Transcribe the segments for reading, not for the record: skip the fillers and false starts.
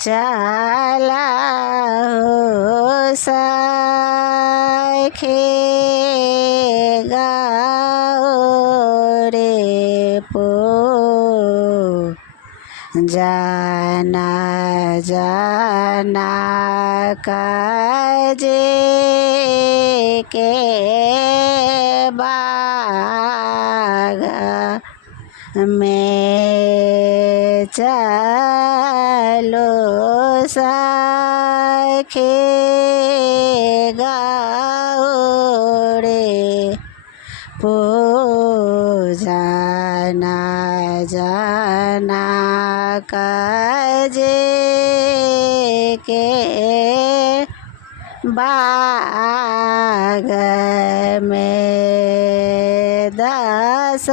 चला हो सखे गाओ रे पो जाना जाना काजे के बागा में चलो सखे गाओ रे पो जाना जाना काजे के बाग में दस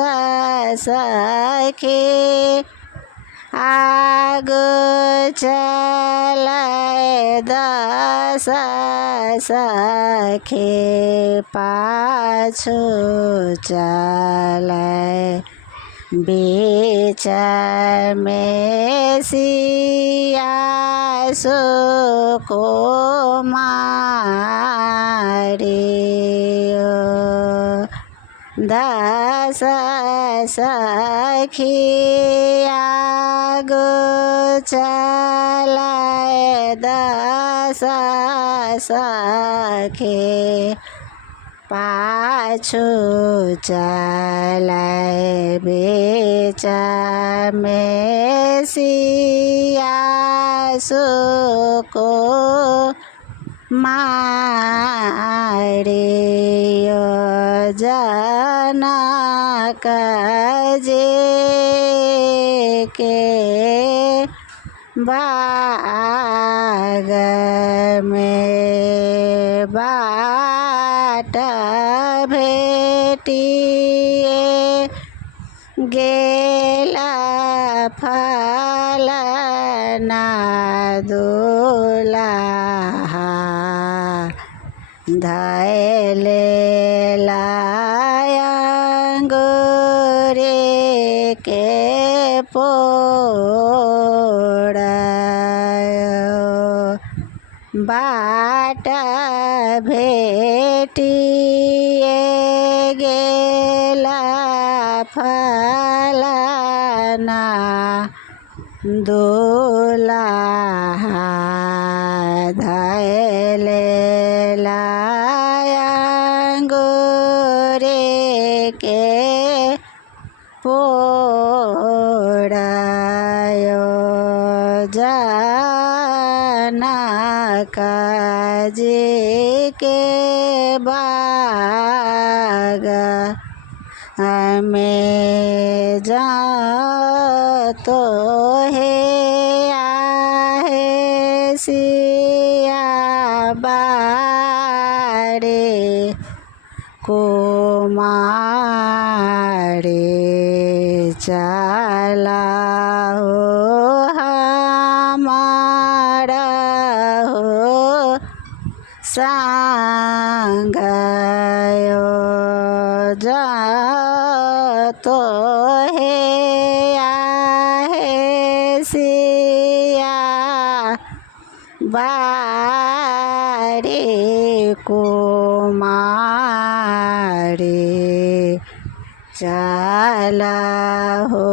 सखी आग चलाए दस सखी पाछू चलाए बीच में सिया सो को मारियो दस सखी आग चलाए दस सखी पाछू चलाए बीच में सिया सो को मारियो जनक जी के बाग में बाट भेटिए गेला फल ना दुलाहा धैले लायंगुरे के पोड़ायो बाट भेटिए गेला फलना दुलाहा धैले लायंगुरे के पोड़ायो जनक जी के बाग में जा तो है आहे सिया बारे कुमारी चला हो हमारा हो संगयो जा तो है आहे सिया बारे कुमारी चला हो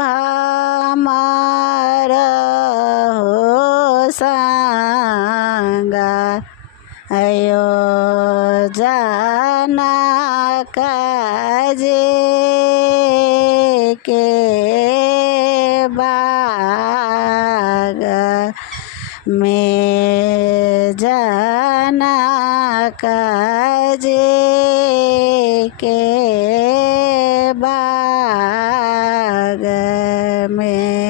हमारा हो संग अयो जनक जी के बाग में जनक जी के बाग में